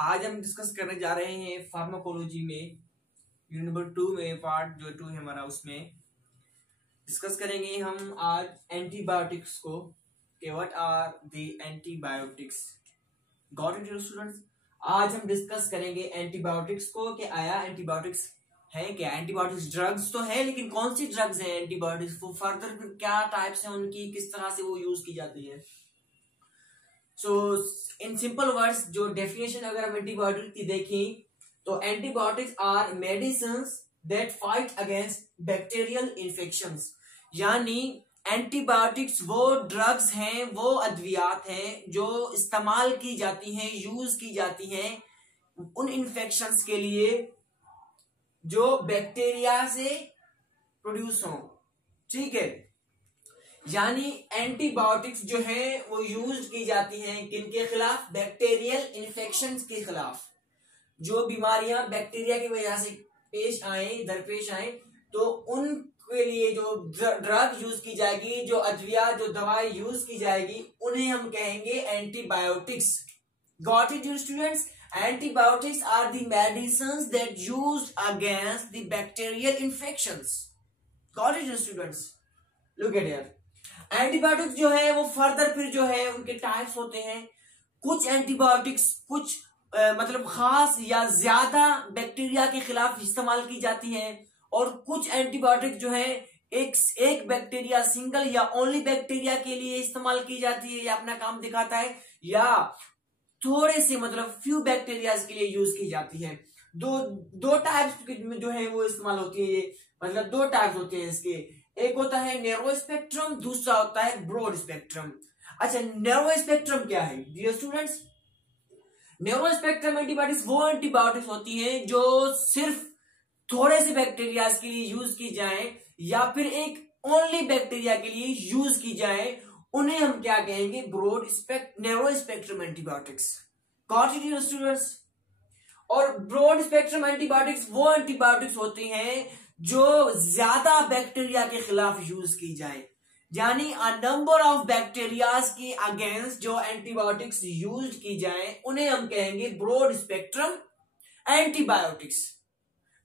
आज हम डिस्कस करने जा रहे हैं फार्माकोलॉजी में यूनिट नंबर 2 में पार्ट जो 2 है हमारा, उसमें डिस्कस करेंगे हम आज एंटीबायोटिक्स को कि what are the antibiotics. Got it students? आज हम डिस्कस करेंगे एंटीबायोटिक्स को कि आया एंटीबायोटिक्स है क्या। एंटीबायोटिक्स ड्रग्स तो है, लेकिन कौन सी ड्रग्स है एंटीबायोटिक्स, वो फर्दर फिर क्या टाइप्स हैं उनकी, किस तरह से वो यूज की जाती है। सो इन सिंपल वर्ड्स जो डेफिनेशन अगर हम एंटीबायोटिक की देखें तो antibiotics are medicines that fight against bacterial infections. यानी एंटीबायोटिक्स वो ड्रग्स हैं, वो अद्वियात हैं जो इस्तेमाल की जाती हैं, यूज की जाती हैं उन इन्फेक्शंस के लिए जो बैक्टीरिया से प्रोड्यूस हो। ठीक है, यानी एंटीबायोटिक्स जो है वो यूज की जाती हैं किनके खिलाफ? बैक्टीरियल इन्फेक्शंस के खिलाफ। जो बीमारियां बैक्टीरिया की वजह से दरपेश आए तो उनके लिए जो ड्रग यूज की जाएगी, जो अद्विया, जो दवाई यूज की जाएगी, उन्हें हम कहेंगे antibiotics. Got it students? Antibiotics are the medicines that used against the bacterial infections. Got it students? Look at here. Antibiotics जो है वो फर्दर फिर जो है उनके टाइप्स होते हैं। कुछ एंटीबायोटिक्स कुछ मतलब खास या ज्यादा बैक्टीरिया के खिलाफ इस्तेमाल की जाती हैं, और कुछ एंटीबायोटिक जो है एक बैक्टीरिया, सिंगल या ओनली बैक्टीरिया के लिए इस्तेमाल की जाती है या अपना काम दिखाता है, या थोड़े से मतलब फ्यू बैक्टीरिया के लिए यूज की जाती है। दो टाइप्स जो है वो इस्तेमाल होती है। ये मतलब दो टाइप्स होते हैं इसके, एक होता है नैरो स्पेक्ट्रम, दूसरा होता है ब्रॉड स्पेक्ट्रम। अच्छा, नैरो स्पेक्ट्रम क्या है dear students? Narrow spectrum antibiotics वो एंटीबायोटिक्स होती हैं जो सिर्फ थोड़े से बैक्टीरिया के लिए यूज की जाए या फिर एक ओनली बैक्टीरिया के लिए यूज की जाए, उन्हें हम क्या कहेंगे? Narrow spectrum antibiotics. Got it dear students? और ब्रॉड स्पेक्ट्रम एंटीबायोटिक्स वो एंटीबायोटिक्स होती हैं जो ज्यादा बैक्टीरिया के खिलाफ यूज की जाए, यानी अ नंबर ऑफ बैक्टीरियाज के अगेंस्ट जो एंटीबायोटिक्स यूज की जाए उन्हें हम कहेंगे broad spectrum antibiotics.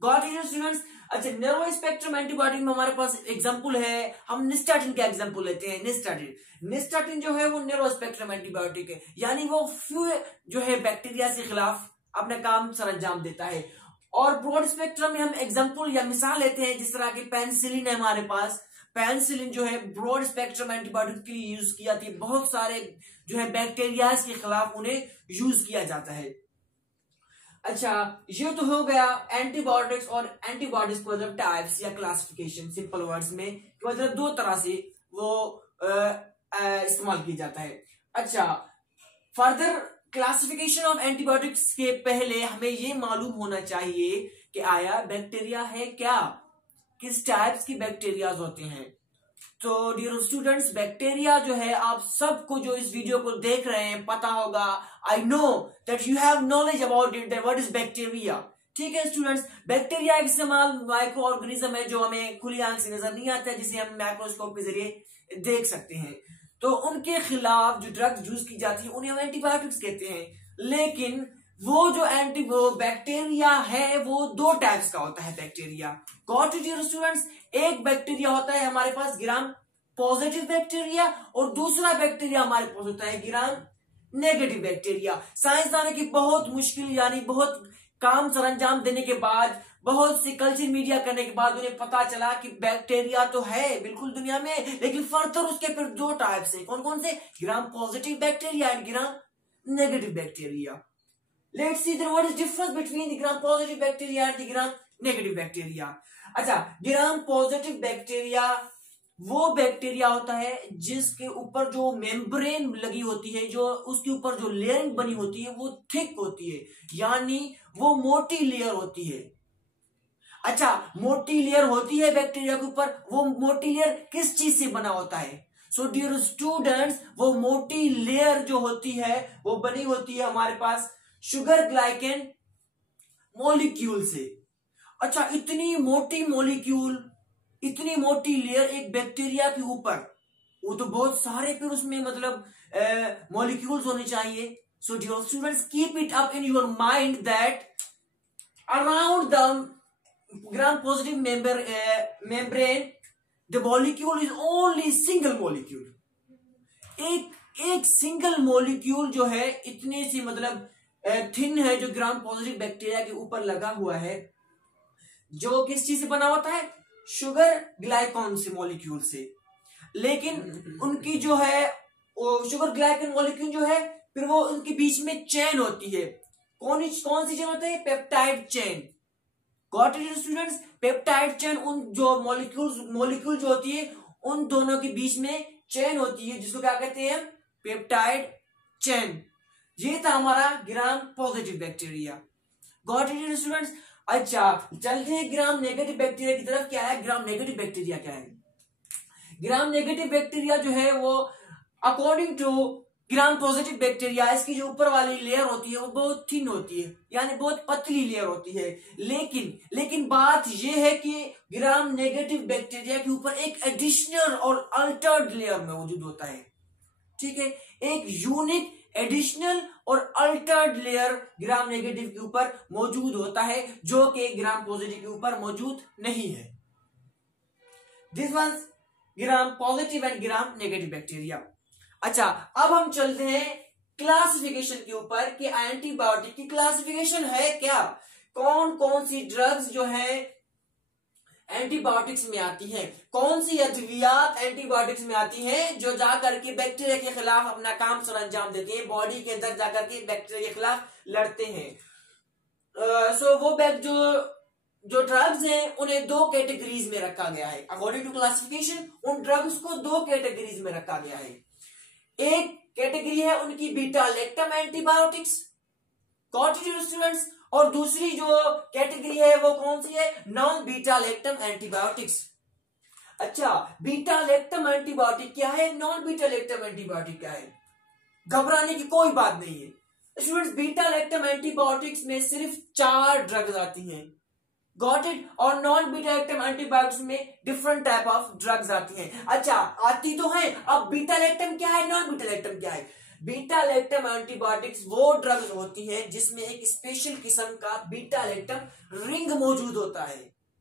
Got it students? अच्छा, नैरो स्पेक्ट्रम एंटीबायोटिक में हमारे पास एग्जांपल है, हम निस्टाटिन का एग्जांपल लेते हैं। निस्टाटिन जो है वो नैरो स्पेक्ट्रम एंटीबायोटिक है, यानी वो फ्यू जो है बैक्टीरिया के खिलाफ अपना काम सरंजाम देता है। और ब्रॉड स्पेक्ट्रम में हम एग्जांपल या मिसाल लेते हैं, जिस तरह की पेनिसिलिन है हमारे पास। पेनिसिलिन जो है ब्रॉड स्पेक्ट्रम एंटीबायोटिक के लिए यूज की जाती है, बहुत सारे जो है बैक्टीरिया के खिलाफ उन्हें यूज किया जाता है। अच्छा, ये तो हो गया एंटीबायोटिक्स और एंटीबायोटिक्स मतलब टाइप्स या क्लासिफिकेशन सिंपल वर्ड्स में, कि मतलब दो तरह से वो इस्तेमाल किया जाता है। अच्छा, फर्दर क्लासिफिकेशन ऑफ एंटीबायोटिक्स के पहले हमें ये मालूम होना चाहिए कि आया बैक्टीरिया है क्या, किस टाइप्स की बैक्टीरिया होते हैं। तो डियर स्टूडेंट्स, बैक्टीरिया जो है आप सबको जो इस वीडियो को देख रहे हैं पता होगा, I know that you have knowledge about it, that what is bacteria. ठीक है स्टूडेंट्स, बैक्टीरिया एक इस्तेमाल माइक्रो ऑर्गेनिज्म है जो हमें खुली आंख से नजर नहीं आता है, जिसे हम माइक्रोस्कोप के जरिए देख सकते हैं। तो उनके खिलाफ जो ड्रग्स यूज की जाती है उन्हें हम एंटीबायोटिक्स कहते हैं। लेकिन वो जो बैक्टीरिया है वो दो टाइप्स का होता है bacteria. Got it dear students? एक बैक्टीरिया होता है हमारे पास ग्राम पॉजिटिव बैक्टीरिया, और दूसरा बैक्टीरिया हमारे पास होता है ग्राम नेगेटिव बैक्टीरिया। साइंसदानों की बहुत मुश्किल यानी बहुत काम सरंजाम देने के बाद, बहुत सी कल्चर मीडिया करने के बाद उन्हें पता चला कि बैक्टीरिया तो है बिल्कुल दुनिया में, लेकिन फर्दर उसके फिर दो टाइप्स हैं। कौन कौन से? ग्राम positive bacteria and gram negative bacteria. Let's see then what is difference between the gram positive bacteria and the gram negative bacteria. अच्छा, ग्राम पॉजिटिव बैक्टीरिया वो बैक्टीरिया होता है जिसके ऊपर जो मेम्ब्रेन लगी होती है, जो उसके ऊपर जो लेयरिंग बनी होती है वो थिक होती है, यानी वो मोटी लेयर होती है। अच्छा, मोटी लेयर होती है बैक्टीरिया के ऊपर, वो मोटी लेयर किस चीज से बना होता है? सो डियर स्टूडेंट्स, वो मोटी लेयर जो होती है वो बनी होती है हमारे पास शुगर ग्लाइकेन मॉलिक्यूल से। अच्छा, इतनी मोटी मॉलिक्यूल, इतनी मोटी लेयर एक बैक्टीरिया के ऊपर, वो तो बहुत सारे फिर उसमें मतलब मॉलिक्यूल्स होने चाहिए। So dear students, keep it up in your mind that around the gram-positive membrane, the molecule is only single molecule. एक सिंगल मॉलिक्यूल जो है इतने सी मतलब थिन है, जो ग्राम पॉजिटिव बैक्टीरिया के ऊपर लगा हुआ है, जो किस चीज से बना होता है, शुगर ग्लाइकॉन से मॉलिक्यूल से। लेकिन उनकी जो है वो शुगर ग्लाइकॉन मॉलिक्यूल जो है, फिर वो उनके बीच में चेन होती है। कौन सी चेन होती है? Peptide chain. Got it students? Peptide chain उन जो मॉलिक्यूल जो होती है उन दोनों के बीच में चेन होती है, जिसको क्या कहते हैं? Peptide chain. ये था हमारा ग्राम positive bacteria. Got it students? अच्छा, चलते हैं ग्राम नेगेटिव बैक्टीरिया की तरफ। क्या है ग्राम नेगेटिव बैक्टीरिया? क्या है ग्राम नेगेटिव बैक्टीरिया? जो है वो according to gram positive bacteria, इसकी जो ऊपर वाली लेयर होती है वो बहुत थिन होती है, यानी बहुत पतली लेयर होती है। लेकिन बात यह है कि ग्राम नेगेटिव बैक्टीरिया के ऊपर एक एडिशनल और अल्टर्ड लेयर मौजूद होता है। ठीक है, एक यूनिक एडिशनल और अल्टर्ड लेयर ग्राम नेगेटिव के ऊपर मौजूद होता है, जो कि ग्राम पॉजिटिव के ऊपर मौजूद नहीं है। This was gram positive and gram negative bacteria. अच्छा, अब हम चलते हैं क्लासिफिकेशन के ऊपर कि एंटीबायोटिक की क्लासिफिकेशन है क्या, कौन कौन सी ड्रग्स जो है एंटीबायोटिक्स में आती हैं, कौन सी अद्वियात एंटीबायोटिक्स में आती हैं जो जाकर के बैक्टीरिया के खिलाफ अपना काम सर अंजाम देते हैं, बॉडी के अंदर जाकर के बैक्टीरिया के खिलाफ लड़ते हैं। सो वो जो ड्रग्स हैं उन्हें दो कैटेगरीज में रखा गया है। अकॉर्डिंग टू क्लासिफिकेशन उन ड्रग्स को दो कैटेगरीज में रखा गया है। एक कैटेगरी है उनकी beta lactam antibiotics, got it students, और दूसरी जो कैटेगरी है वो कौन सी है? Non beta lactam antibiotics. अच्छा, बीटा लैक्टम एंटीबायोटिक क्या है, नॉन बीटा लैक्टम एंटीबायोटिक क्या है? घबराने की कोई बात नहीं है स्टूडेंट्स। बीटा लैक्टम एंटीबायोटिक्स में सिर्फ 4 ड्रग्स आती हैं, गॉट इट, और नॉन बीटा लैक्टम एंटीबायोटिक्स में डिफरेंट टाइप ऑफ ड्रग्स आती हैं। अच्छा, आती तो है। अब बीटा लैक्टम क्या है, नॉन बीटा लैक्टम क्या है? बीटा लैक्टम एंटीबायोटिक्स वो ड्रग्स होती हैं जिसमें एक स्पेशल किस्म का बीटा लैक्टम रिंग मौजूद होता है।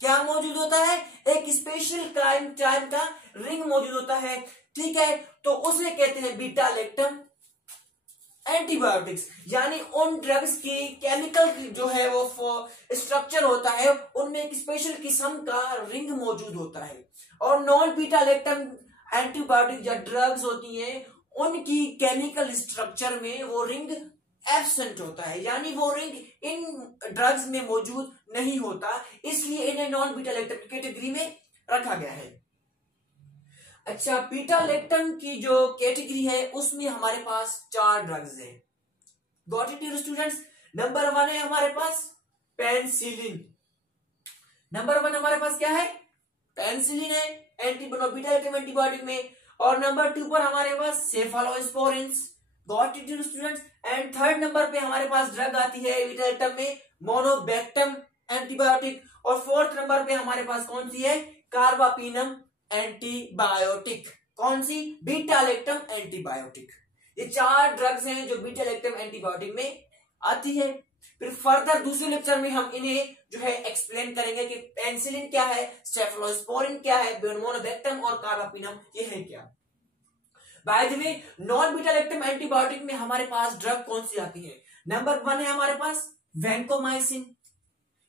क्या मौजूद होता है? एक स्पेशल टाइम का रिंग मौजूद होता है। ठीक है, तो उसे कहते हैं बीटा लैक्टम एंटीबायोटिक्स। यानी उन ड्रग्स की केमिकल जो है वो स्ट्रक्चर होता है, उनमें एक स्पेशल किस्म का रिंग मौजूद होता है। और नॉन बीटा लैक्टम एंटीबायोटिक जो ड्रग्स होती हैं उनकी केमिकल स्ट्रक्चर में वो रिंग एब्सेंट होता है, यानी वो रिंग इन ड्रग्स में मौजूद नहीं होता, इसलिए इन्हें नॉन बीटा लैक्टम कैटेगरी में रखा गया है। अच्छा, बीटा लैक्टम की जो कैटेगरी है उसमें हमारे पास 4 ड्रग्स हैं। Got it dear students? Number 1 है हमारे पास पेनिसिलिन। नंबर 1 हमारे पास क्या है? पेनिसिलिन है बीटा लैक्टम एंटीबायोटिक में। और नंबर 2 पर हमारे पास cephalosporins. Got it dear students? And third number पे हमारे पास ड्रग आती है बीटा लैक्टम में मोनोबेक्टम एंटीबायोटिक। और फोर्थ नंबर पे हमारे पास कौन सी है? Carbapenem antibiotic. कौन सी? Beta lactam antibiotic. ये 4 ड्रग्स हैं जो बीटा लैक्टम एंटीबायोटिक में आती है। फिर फर्दर दूसरे लेक्चर में हम इन्हें जो है एक्सप्लेन करेंगे कि पेनिसिलिन क्या है, सेफालोस्पोरिन क्या है, मोनोबेक्टम और कार्बापिनम ये है क्या। By the way, non beta lactam antibiotic में हमारे पास ड्रग कौन सी आती है? नंबर 1 है हमारे पास vancomycin.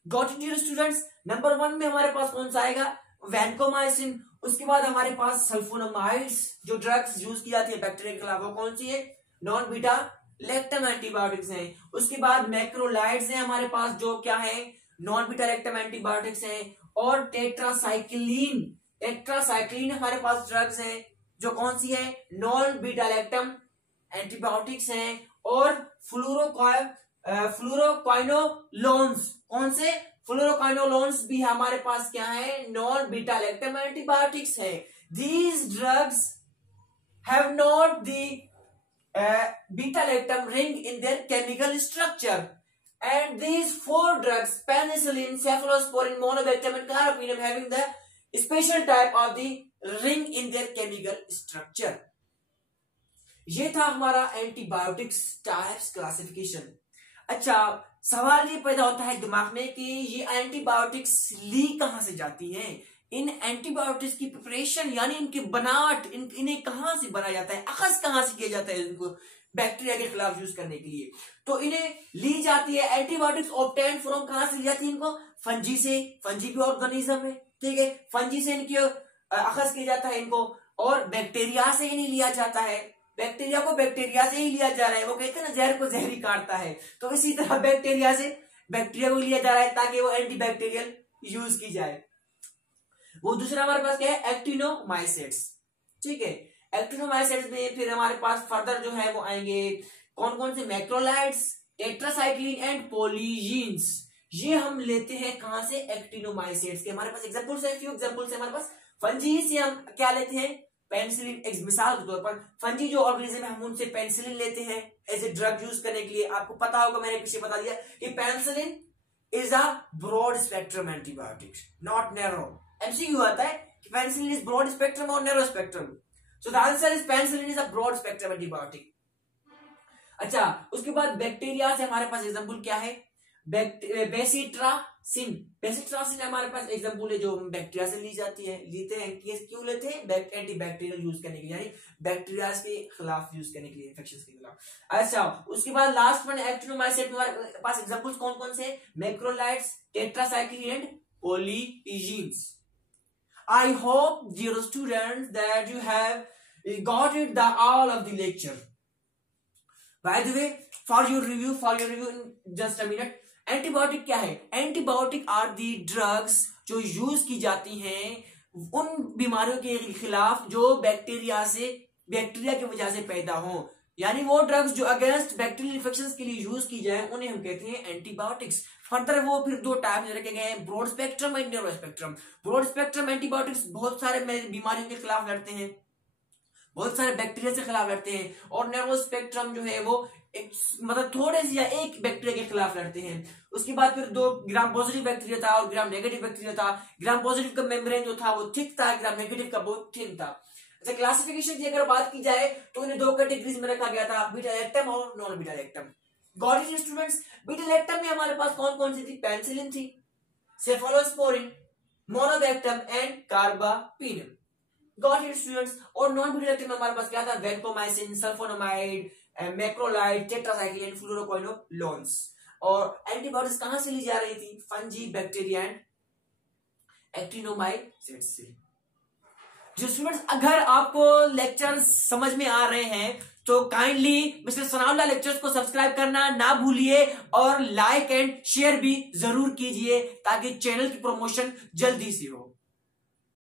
Got it dear students? Number 1 में हमारे पास कौन सा आएगा? वैंकोमाइसिन। उसके बाद हमारे पास सल्फोनामाइड्स जो ड्रग्स यूज की जाती है बैक्टीरिया के खिलाफ, वो कौन सी है? नॉन बीटा लैक्टम एंटीबायोटिक्स हैं। उसके बाद मैक्रोलाइड्स हैं हमारे पास, जो क्या है? नॉन बीटा लैक्टम एंटीबायोटिक्स हैं। और टेट्रासाइक्लिन हमारे पास ड्रग्स हैं जो कौन सी है? नॉन बीटा लैक्टम एंटीबायोटिक्स हैं। और फ्लोरोक्वाइनोलोन्स, कौन से? फ्लोरोक्वाइनोलोन्स भी हमारे पास क्या है? नॉन बीटा लैक्टम एंटीबायोटिक्स है। These drugs have not the beta lactam ring in their chemical structure, and these 4 drugs, penicillin, cephalosporin, monobactam and carbapenem, having the special type of the ring in their chemical structure. ये था हमारा antibiotics types classification. अच्छा, सवाल ये पैदा होता है दिमाग में कि ये एंटीबायोटिक्स ली कहां से जाती हैं? इन एंटीबायोटिक्स की प्रिपरेशन यानी इनकी बनावट, इन्हें कहां से बनाया जाता है, अखज कहां से किया जाता है इनको बैक्टीरिया के खिलाफ यूज करने के लिए? तो इन्हें ली जाती है एंटीबायोटिक्स ऑब्टेन फ्रॉम, कहां से ली जाती है इनको? फंजी से। फंजी भी ऑर्गेनिज्म है, ठीक है, फंजी से इनकी अखज किया जाता है इनको। और बैक्टीरिया से ही नहीं लिया जाता है, बैक्टीरिया को बैक्टीरिया से ही लिया जा रहा है। वो कहते हैं ना जहर को जहर ही काटता है, तो इसी तरह बैक्टीरिया से बैक्टीरिया को लिया जा रहा है ताकि वो एंटीबैक्टीरियल यूज की जाए। वो दूसरा हमारे पास क्या है? एक्टिनोमाइसेट्स, ठीक है। एक्टिनोमाइसेट्स में फिर हमारे पास फर्दर जो है वो आएंगे कौन कौन से? Macrolides, tetracycline and polyenes. ये हम लेते हैं कहां से? एक्टिनोमाइसेट्स के। हमारे पास एग्जांपल्स है, फ्यू एग्जांपल्स है हमारे पास। फंजी से हम क्या लेते हैं? पेनिसिलिन। एक मिसाल के तौर पर फंजी जो ऑर्गेनिज्म है हम उनसे पेनिसिलिन लेते हैं एज ए ड्रग यूज करने के लिए। आपको पता होगा, मैंने पीछे बता दिया कि penicillin is a broad spectrum antibiotic, not narrow. MCQ आता है कि पेनिसिलिन इज ब्रॉड स्पेक्ट्रम और narrow spectrum, so the answer is penicillin is a broad spectrum antibiotic. अच्छा, उसके बाद बैक्टीरिया से हमारे पास एग्जांपल क्या है? बेसिट्रासिन। बेसिट्रासिन हमारे पास एग्जांपल है जो बैक्टीरिया से ली जाती है, लेते हैं। क्यों लेते हैं? एंटीबैक्टीरियल यूज करने के लिए, यानी बैक्टीरिया के खिलाफ यूज करने के लिए, इन्फेक्शन के खिलाफ। अच्छा, उसके बाद लास्ट वन एक्टिनोमाइसेट। हमारे पास एग्जांपल्स कौन कौन से? Macrolides, tetracycline and polyenes. I hope, dear students, that you have got it the all of the lecture. By the way, for your review in just a minute, antibiotic क्या है? Antibiotic are the drugs जो use की जाती हैं उन बीमारियों के खिलाफ जो बैक्टीरिया की वजह से पैदा हो, यानी वो ड्रग्स जो अगेंस्ट बैक्टीरियल इन्फेक्शंस के लिए यूज की जाए उन्हें हम कहते हैं एंटीबायोटिक्स। फर्दर वो फिर दो टाइप रखे गए हैं, broad spectrum and narrow spectrum. Broad spectrum antibiotics बहुत सारे बीमारियों के खिलाफ लड़ते हैं, बहुत सारे बैक्टीरिया से खिलाफ लड़ते हैं, और नैरो स्पेक्ट्रम जो है वो मतलब थोड़े से या एक बैक्टीरिया के खिलाफ लड़ते हैं। उसके बाद फिर दो ग्राम पॉजिटिव बैक्टीरिया था और ग्राम नेगेटिव बैक्टीरिया था। ग्राम पॉजिटिव का मेम्ब्रेन जो था वो थिक था, ग्राम नेगेटिव का बहुत थिन था। अच्छा, क्लासिफिकेशन की अगर बात की जाए तो इन्हें दो कैटेगरीज में रखा गया था, बीटा लैक्टम और non beta lactam. Got it students? Beta lactam में हमारे पास कौन कौन सी थी? पेनिसिलिन थी, cephalosporin, monobactam and carbapenem. Got it students? और नॉन बीटा लैक्टम में हमारे पास क्या था? Vancomycin, sulfonamide, macrolide, tetracycline, fluoroquinolones. और एंटीबायोटिक्स कहां से ली जा रही थी? फंजी, बैक्टीरिया एंड एक्टिनोमाइसेट्स से। जो स्टूडेंट्स, अगर आपको लेक्चर समझ में आ रहे हैं तो काइंडली मिस्टर सनाउल्लाह लेक्चर्स को सब्सक्राइब करना ना भूलिए और लाइक एंड शेयर भी जरूर कीजिए ताकि चैनल की प्रमोशन जल्दी से हो।